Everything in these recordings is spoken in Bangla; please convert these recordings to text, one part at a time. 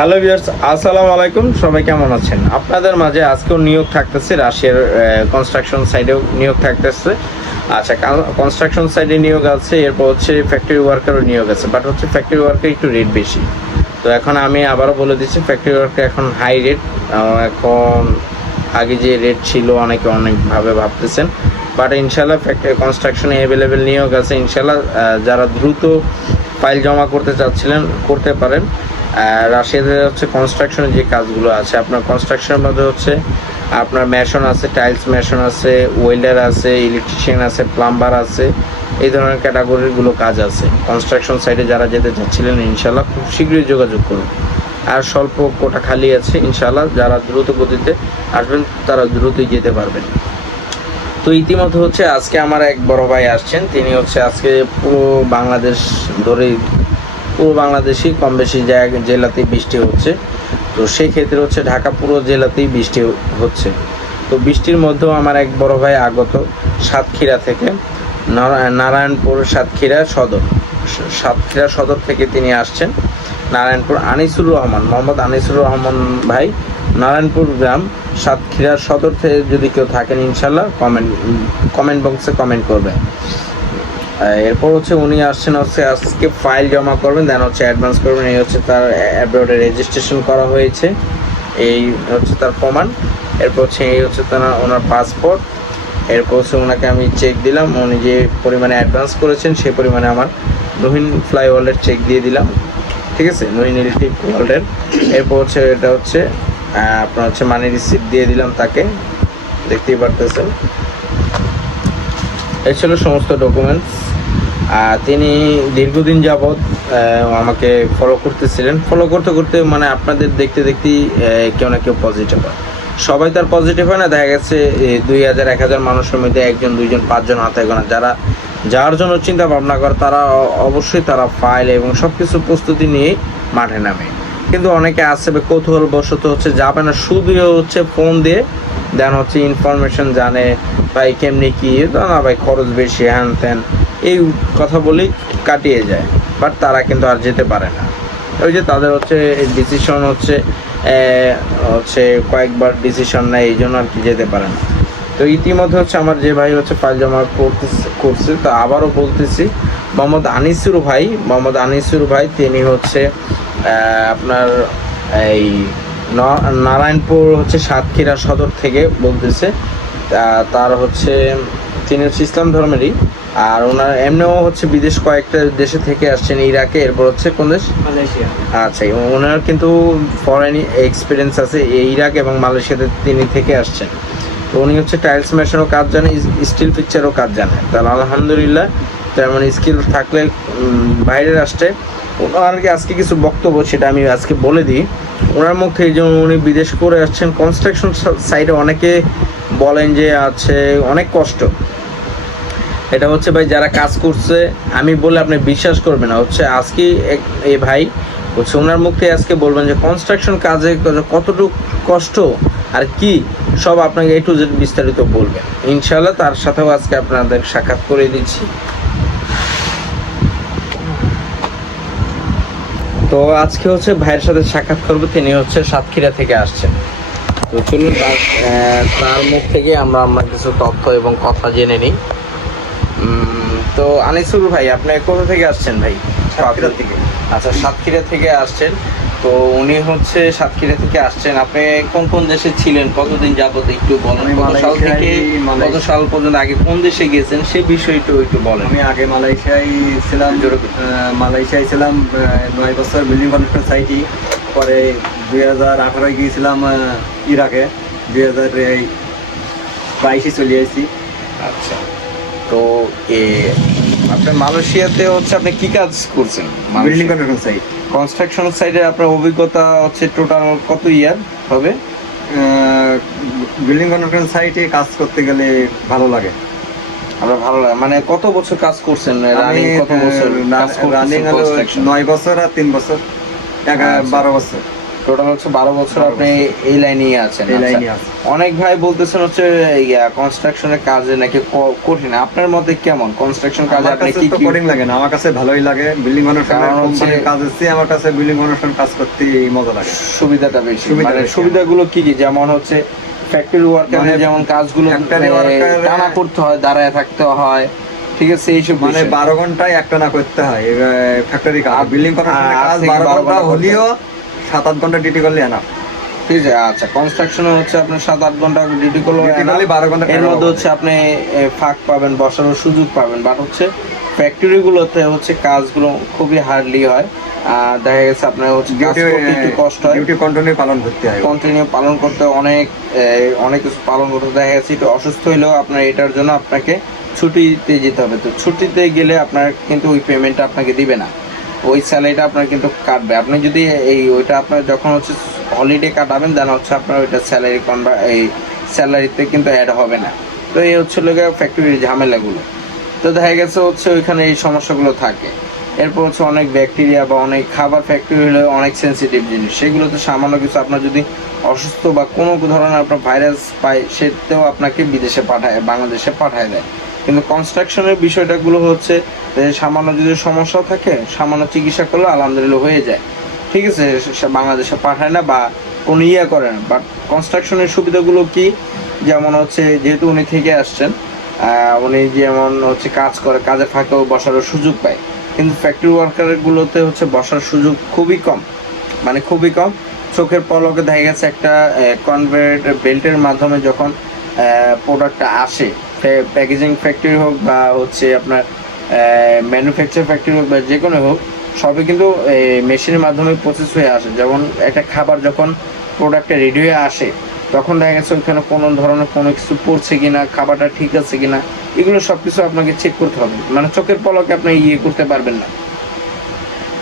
হ্যালো ভিউয়ার্স, আসসালামু আলাইকুম। সবাই কেমন আছেন? আপনাদের মাঝে আজকেও নিয়োগ থাকতেছে, রাশিয়ার কনস্ট্রাকশন সাইডেও নিয়োগ থাকতেছে। আচ্ছা কনস্ট্রাকশন সাইডে নিয়োগ আছে, এরপর হচ্ছে ফ্যাক্টরি ওয়ার্কারও নিয়োগ আছে। বাট হচ্ছে ফ্যাক্টরি ওয়ার্কার একটু রেট বেশি। তো এখন আমি আবারও বলে দিচ্ছি ফ্যাক্টরি ওয়ার্কার এখন হাই রেট এখন আগে যে রেট ছিল, অনেকে অনেকভাবে ভাবতেছেন। বাট ইনশাল্লাহ ফ্যাক্টরি কনস্ট্রাকশনে অ্যাভেলেবেল নিয়োগ আছে। ইনশাল্লাহ যারা দ্রুত ফাইল জমা করতে চাচ্ছিলেন, করতে পারেন। রাশিয়াতে হচ্ছে কনস্ট্রাকশনের যে কাজগুলো আছে, আপনার কনস্ট্রাকশনের মধ্যে হচ্ছে আপনার মেশন আছে টাইলস মেশন আছে ওয়েল্ডার আছে ইলেকট্রিশিয়ান আছে প্লাম্বার আছে, এই ধরনের ক্যাটাগরিগুলো কাজ আছে। কনস্ট্রাকশন সাইডে যারা যেতে চাচ্ছিলেন ইনশাল্লাহ খুব শীঘ্রই যোগাযোগ করুন। আর স্বল্প কোটা খালি আছে ইনশাল্লাহ যারা দ্রুত গতিতে আসবেন, তারা দ্রুতই যেতে পারবেন। তো ইতিমধ্যে হচ্ছে আজকে আমার এক বড় ভাই আসছেন, তিনি হচ্ছে আজকে পুরো বাংলাদেশ ধরে পুরো বাংলাদেশই কম বেশি জায়গা জেলাতেই বৃষ্টি হচ্ছে। তো সেই ক্ষেত্রে হচ্ছে ঢাকা পুরো জেলাতেই বৃষ্টি হচ্ছে। তো বৃষ্টির মধ্যেও আমার এক বড় ভাই আগত সাতক্ষীরা থেকে নারা- নারায়ণপুর সাতক্ষীরা সদর। সাতক্ষীরা সদর থেকে তিনি আসছেন। নারায়ণপুর আনিসুর রহমান মোহাম্মদ আনিসুর রহমান ভাই নারায়ণপুর গ্রাম সাতক্ষীরা সদর থেকে যদি কেউ থাকেন ইনশাল্লাহ কমেন্ট কমেন্ট বক্সে কমেন্ট করবেন। আহ, এরপর হচ্ছে উনি আসছেন হচ্ছে, আজকে ফাইল জমা করবেন দেন হচ্ছে অ্যাডভান্স করবেন, এই হচ্ছে তার অ্যাব্রোডে রেজিস্ট্রেশন করা হয়েছে, এই হচ্ছে তার প্রমাণ, এরপর হচ্ছে এই হচ্ছে তার ওনার পাসপোর্ট এরপর হচ্ছে ওনাকে আমি চেক দিলাম, উনি যে পরিমাণে অ্যাডভান্স করেছেন, সেই পরিমাণে আমার রোহিন ফ্লাই ওয়ালের চেক দিয়ে দিলাম, ঠিক আছে? নইন ইলেকট্রিক ওয়ার্ল্ডের এরপর হচ্ছে এটা হচ্ছে আপনার হচ্ছে মানি রিসিপ্ট দিয়ে দিলাম তাকে, দেখতেই পারতেছেন। এই ছিল সমস্ত ডকুমেন্টস তিনি দীর্ঘদিন যাবৎ আমাকে ফলো করতেছিলেন। ফলো করতে করতে মানে আপনাদের দেখতে দেখতেই কেউ না কেউ পজিটিভ হয়। সবাই তার পজিটিভ হয় না, দেখা গেছে দুই হাজার, এক হাজার মানুষের মধ্যে একজন, দুইজন, পাঁচজন হাতে গোনা। যারা, যার জন্য চিন্তা ভাবনা করে, তারা অবশ্যই তারা ফাইল এবং সব কিছু প্রস্তুতি নিয়ে মাঠে নামে। কিন্তু অনেকে বা কৌতূহল বশত হচ্ছে, যাবে না শুধু হচ্ছে ফোন দিয়ে দেন হচ্ছে ইনফরমেশন জানে, ভাই কেমনি কি না, ভাই খরচ বেশি, হ্যান ত্যান। এই কথা বলেই কাটিয়ে যায়। বাট তারা কিন্তু আর যেতে পারে না। ওই যে তাদের হচ্ছে ডিসিশন হচ্ছে হচ্ছে কয়েকবার ডিসিশন নেয়, এই জন্য আর কি যেতে পারে না। তো ইতিমধ্যে হচ্ছে আমার যে ভাই হচ্ছে ফাইল জমা করছে, তো আবারও বলতেছি, মোহাম্মদ আনিসুর ভাই, মোহাম্মদ আনিসুর ভাই, তিনি হচ্ছে আপনার এই নারায়ণপুর হচ্ছে সাতক্ষীরা সদর থেকে বলতেছে তার হচ্ছে, তিনি হচ্ছে ইসলাম ধর্মেরই আর ওনার এমনিও হচ্ছে বিদেশ কয়েকটা দেশে থেকে আসছেন ইরাকে এরপর হচ্ছে কোন দেশ? মালয়েশিয়া। আচ্ছা ওনার কিন্তু ফরেন এক্সপিরিয়েন্স আছে এই ইরাক এবং মালয়েশিয়াতে তিনি থেকে আসছেন। তো উনি হচ্ছে টাইলস মেশিনও কাজ জানে স্টিল পিকচারও কাজ জানে তাহলে আলহামদুলিল্লাহ তেমন স্কিল থাকলে বাইরের রাষ্ট্রে। ওনার কি আজকে কিছু বক্তব্য সেটা আমি আজকে বলে দিই। ওনার মুখে এই যে উনি বিদেশ করে আসছেন কনস্ট্রাকশন সাইডে অনেকে বলেন যে আছে অনেক কষ্ট। এটা হচ্ছে ভাই যারা কাজ করছে, আমি বলে আপনি বিশ্বাস করবেন না। হচ্ছে আজকে এই ভাই, হচ্ছে ওনার মুখে আজকে বলবেন যে কনস্ট্রাকশন কাজে কতটুকু কষ্ট আর কি, সব আপনাকে এ টু জেড বিস্তারিত বলবেন ইনশাল্লাহ তার সাথেও আজকে আপনাদের সাক্ষাৎ করে দিচ্ছি। তো আজকে হচ্ছে ভাইয়ের সাথে সাক্ষাৎ করব, তিনি হচ্ছে সাতক্ষীরা থেকে আসছেন। তো চলুন তার তার মুখ থেকে আমরা আমরা কিছু তথ্য এবং কথা জেনে নিই। তো আনিসুর ভাই আপনি কোথা থেকে আসছেন ভাই? সাতক্ষীরা থেকে। আচ্ছা সাতক্ষীরা থেকে আসছেন। তো উনি হচ্ছে সাতক্ষীরা থেকে আসছেন। আপনি কোন কোন দেশে ছিলেন? কতদিন যাবত একটু বলেন। কত সাল থেকে কত সাল পর্যন্ত আগে কোন দেশে গিয়েছেন? সে বিষয়টা একটু বলেন। আমি আগে মালয়েশিয়ায় ছিলাম মালয়েশিয়ায় ছিলাম নয় বছর বিল্ডিং কনস্ট্রাকশন সাইটি পরে দুই হাজার আঠারোয় গিয়েছিলাম ইরাকে। দুই হাজার বাইশে চলে আসছি। আচ্ছা। তো এ আপনি মালয়েশিয়াতে হচ্ছে আপনি কি কাজ করছেন? বিল্ডিং কনস্ট্রাকশন সাইট কনস্ট্রাকশন সাইডে আপনার অভিজ্ঞতা হচ্ছে টোটাল কত ইয়ার হবে? বিল্ডিং কনস্ট্রাকশন সাইটে কাজ করতে গেলে ভালো লাগে। আপনার ভালো লাগে। মানে কত বছর কাজ করছেন? রানিং কত বছর কাজ রানিং? নয় বছর আর তিন বছর আচ্ছা। বারো বছর। টোটাল হচ্ছে বারো বছর আপনি এই লাইনেই আছেন। এই আচ্ছা। লাইনে অনেক ভাই বলতেছেন হচ্ছে কনস্ট্রাকশনের কাজে নাকি কঠিন। আপনার মতে কেমন? কনস্ট্রাকশন কাজে আপনি কি কঠিন লাগে না আমার কাছে ভালোই লাগে। বিল্ডিং কনস্ট্রাকশনের হচ্ছে- কোম্পানির কাজ আমার কাছে বিল্ডিং কনস্ট্রাকশন কাজ করতে মজা লাগে। সুবিধাটা বেশি। মানে সুবিধাগুলো কি কি? যেমন হচ্ছে ফ্যাক্টরি ওয়ার্কারের মানে যেমন কাজগুলো factory টানা করতে হয় দাঁড়ায় থাকতে হয়। ঠিক আছে এইসব মানে বারো ঘন্টায় একটা না করতে হয় ফ্যাক্টরি কাজ। বিল্ডিং কনস্ট্রাকশনের কাজ বারো ঘণ্টা হলেও সাত আট ঘণ্টা ডিউটি করলে না ঠিক আছে আচ্ছা কনস্ট্রাকশনে হচ্ছে আপনার সাত আট ঘণ্টা ডিউটি করলে Duty করলে 12 ঘণ্টা এর মধ্যে হচ্ছে আপনি ফাঁক পাবেন বসানোর সুযোগ পাবেন। বাট হচ্ছে ফ্যাক্টরি হচ্ছে কাজগুলো খুবই হার্ডলি হয়। দেখা গেছে আপনার হচ্ছে কাজ ডিউটি করতে একটু কষ্ট হয়। ডিউটি কন্টিনিউ পালন করতে হয়। কন্টিনিউ পালন করতে অনেক অনেক কিছু পালন করতে দেখা যাচ্ছে একটু অসুস্থ হলেও আপনার এটার জন্য আপনাকে ছুটিতে যেতে হবে। তো ছুটিতে গেলে আপনার কিন্তু ওই পেমেন্টটা আপনাকে দিবে না। ওই স্যালারিটা আপনার কিন্তু কাটবে। আপনি যদি এই ওইটা আপনার যখন হচ্ছে হলিডে কাটাবেন দেন হচ্ছে আপনার ওইটা স্যালারি কনভার এই স্যালারিতে কিন্তু অ্যাড হবে না। তো এই হচ্ছে লোকে ফ্যাক্টরির ঝামেলাগুলো। তো দেখা গেছে হচ্ছে ওইখানে এই সমস্যাগুলো থাকে। এরপর হচ্ছে অনেক ব্যাকটেরিয়া বা অনেক খাবার ফ্যাক্টরি হলে অনেক সেন্সিটিভ জিনিস। সেগুলো তো সামান্য কিছু আপনার যদি অসুস্থ বা কোনো ধরনের আপনার ভাইরাস পায়, সেটাও আপনাকে বিদেশে পাঠায়, বাংলাদেশে পাঠায় দেয়। কিন্তু কনস্ট্রাকশনের বিষয়টাগুলো হচ্ছে সামান্য যদি সমস্যা থাকে, সামান্য চিকিৎসা করলে আলহামদুলিল্লাহ হয়ে যায়। ঠিক আছে? বাংলাদেশে পাঠায় না বা কোনো ইয়ে করে না। বাট কনস্ট্রাকশনের সুবিধাগুলো কি? যেমন হচ্ছে যেহেতু উনি থেকে আসছেন উনি যেমন হচ্ছে কাজ করে কাজে ফাঁকেও বসার সুযোগ পায়। কিন্তু ফ্যাক্টরি ওয়ার্কারগুলোতে হচ্ছে বসার সুযোগ খুবই কম। মানে খুবই কম। চোখের পলকে দেখা গেছে একটা কনভেয়ার বেল্টের মাধ্যমে যখন প্রোডাক্টটা আসে প্যাকেজিং ফ্যাক্টরি হোক বা হচ্ছে আপনার ম্যানুফ্যাকচার ফ্যাক্টরি হোক বা যে কোনো হোক, সবই কিন্তু মেশিনের মাধ্যমে প্রসেস হয়ে আসে। যেমন একটা খাবার যখন প্রোডাক্টটা রেডি হয়ে আসে, তখন দেখা গেছে ওইখানে কোনো ধরনের কোনো কিছু পড়ছে কি না খাবারটা ঠিক আছে কি না এগুলো সব কিছু আপনাকে চেক করতে হবে। মানে চোখের পলকে আপনি ইয়ে করতে পারবেন না।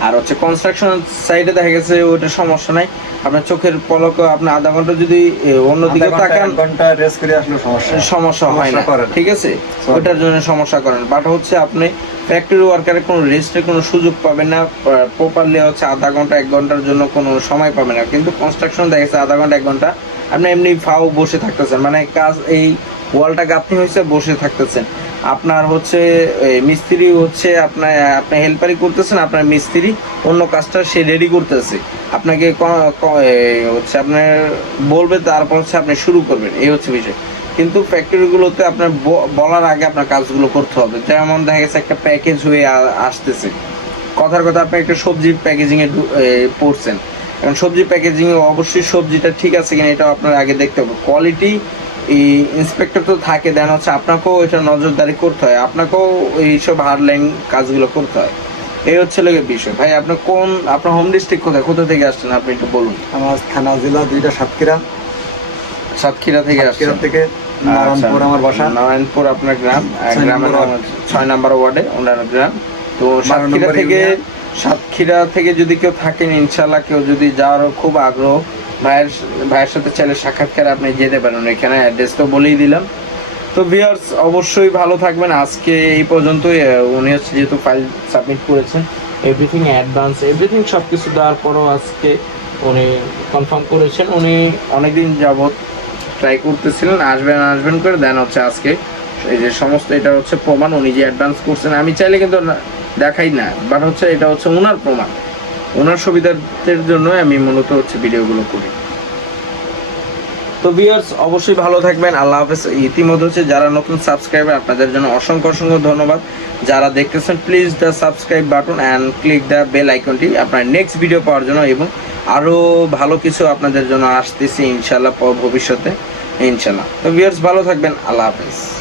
আর হচ্ছে কনস্ট্রাকশন সাইডে দেখা গেছে ওটা সমস্যা নাই। আপনার চোখের পলক আপনি আধা ঘণ্টা যদি অন্যদিকে তাকান ঘণ্টা রেস্ট করে আসলে সমস্যা। সমস্যা হয় না। ঠিক আছে? ওটার জন্য সমস্যা করেন। বাট হচ্ছে আপনি ফ্যাক্টরি ওয়ার্কারের কোনো রেস্টের কোনো সুযোগ পাবেন না। প্রপারলি হচ্ছে আধা ঘণ্টা এক ঘণ্টার জন্য কোনো সময় পাবেন না। কিন্তু কনস্ট্রাকশন দেখা গেছে আধা ঘণ্টা এক ঘণ্টা আপনি এমনি ফাও বসে থাকতেছেন। মানে কাজ এই ওয়ালটা গাঁথনি হয়েছে বসে থাকতেছেন। আপনার হচ্ছে মিস্ত্রি হচ্ছে আপনার, আপনি হেল্পারি করতেছেন, আপনার মিস্ত্রি অন্য কাজটা সে রেডি করতেছে। আপনাকে হচ্ছে আপনার বলবে, তারপর হচ্ছে আপনি শুরু করবেন। এই হচ্ছে বিষয়। কিন্তু ফ্যাক্টরিগুলোতে আপনার বলার আগে আপনার কাজগুলো করতে হবে। যেমন দেখা গেছে একটা প্যাকেজ হয়ে আসতেছে। কথার কথা, আপনি একটা সবজির প্যাকেজিংয়ে পড়ছেন। এখন সবজি প্যাকেজিং এ অবশ্যই সবজিটা ঠিক আছে কিনা, এটাও আপনার আগে দেখতে হবে। কোয়ালিটি এই ইন্সপেক্টর তো থাকে দেন হচ্ছে আপনাকেও এটা নজরদারি করতে হয়। আপনাকেও এইসব হার্ড লাইন কাজগুলো করতে হয়। এই হচ্ছে লোকের বিষয়। ভাই আপনার কোন আপনার হোম ডিস্ট্রিক্ট কোথায়? কোথা থেকে আসছেন আপনি একটু বলুন? আমার থানা জেলা দুইটা সাতক্ষীরা। সাতক্ষীরা থেকে আসছেন। থেকে নারায়ণপুর আমার বাসা। আচ্ছা, নারায়ণপুর আপনার গ্রাম গ্রামের নম্বর ছয় নাম্বার ওয়ার্ডে ওনার গ্রাম। তো সাতক্ষীরা থেকে সাতক্ষীরা থেকে যদি কেউ থাকেন ইনশাল্লাহ কেউ যদি যাওয়ার খুব আগ্রহ ভাইয়ের ভাইয়ের সাথে চাইলে সাক্ষাৎকার আপনি যেতে পারেন এখানে অ্যাড্রেস তো বলেই দিলাম। তো ভিউয়ার্স অবশ্যই ভালো থাকবেন। আজকে এই পর্যন্তই উনি হচ্ছে যেহেতু ফাইল সাবমিট করেছেন। এভরিথিং অ্যাডভান্স এভরিথিং সব কিছু দেওয়ার পরও আজকে উনি কনফার্ম করেছেন। উনি অনেকদিন যাবত ট্রাই করতেছিলেন আসবেন আসবেন করে দেন হচ্ছে আজকে এই যে সমস্ত এটা হচ্ছে প্রমাণ উনি যে অ্যাডভান্স করছেন আমি চাইলে কিন্তু দেখাই না বাট হচ্ছে এটা হচ্ছে ওনার প্রমাণ। ওনার সুবিধার্থের জন্য আমি মূলত হচ্ছে ভিডিওগুলো করি। তো ভিউয়ার্স অবশ্যই ভালো থাকবেন। আল্লাহ হাফেজ। ইতিমধ্যে হচ্ছে যারা নতুন সাবস্ক্রাইবার আপনাদের জন্য অসংখ্য অসংখ্য ধন্যবাদ। যারা দেখতেছেন please the subscribe button and click the bell আইকনটি আপনার নেক্সট ভিডিও পাওয়ার জন্য এবং আরও ভালো কিছু আপনাদের জন্য আসতেছি ইনশাল্লাহ ভবিষ্যতে। ইনশাল্লাহ তো ভিউয়ার্স ভালো থাকবেন। আল্লাহ হাফেজ।